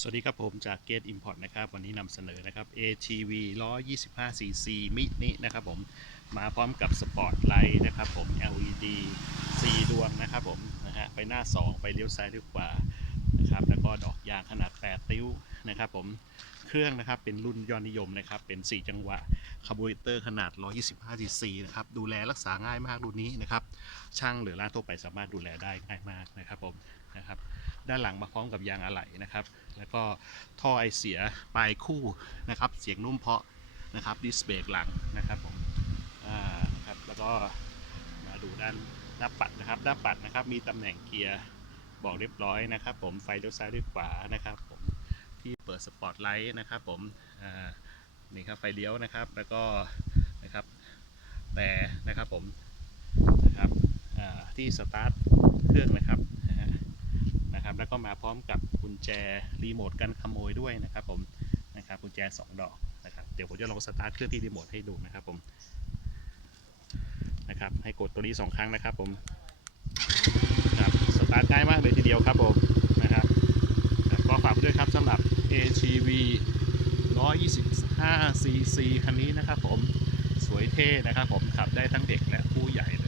สวัสดีครับผมจาก Gate Import นะครับ วันนี้นำเสนอนะครับ ATV 125 cc มินินะครับผมมาพร้อมกับสปอร์ตไลท์นะครับผม LED 4 ดวงนะครับผมนะฮะไปหน้า 2 ไปเลี้ยวซ้ายเลี้ยวขวานะครับแล้วก็ดอกยางขนาด 8 ติ้วนะครับผมเครื่องนะครับเป็นรุ่นยอดนิยมนะครับ เป็น 4 จังหวะคาร์บูเรเตอร์ขนาด 125 cc นะครับ ดูแลรักษาง่ายมากรุ่นนี้นะครับ ช่างหรือร้านทั่วไปสามารถดูแลได้ง่ายมากนะครับผม ด้านหลังมาพร้อมกับยางอะไหล่นะครับ แล้วก็ท่อไอเสียปลายคู่นะครับ เสียงนุ่มเพาะนะครับดิสเบรกหลังนะครับผมอ่านะครับแล้วก็มาดูด้านหน้าปัดนะครับหน้าปัดนะครับ มีตำแหน่งเกียร์บอกเรียบร้อยนะครับ ผมไฟเลี้ยวซ้ายเลี้ยวขวานะครับ ผมที่เปิดสปอตไลท์นะครับ ผมอ่านี่ครับไฟเลี้ยวนะครับ แล้วก็นะครับแต่นะครับผมนะครับอ่าที่สตาร์ทเครื่องนะครับนะฮะ นะครับ แล้วก็มาพร้อมกับกุญแจรีโมทกันขโมยด้วยนะครับผมนะครับกุญแจ 2 ดอกนะครับเดี๋ยวผมจะลองสตาร์ทเครื่องที่รีโมทให้ดูนะครับผมนะครับให้กดตัวนี้ 2 ครั้งนะครับผมครับสตาร์ทง่ายมากเลยทีเดียวครับผมนะครับก็ฝากไว้ด้วยครับสำหรับ ATV 125 cc คันนี้นะครับผมสวยเท่นะครับผมขับได้ทั้งเด็กและผู้ใหญ่เลย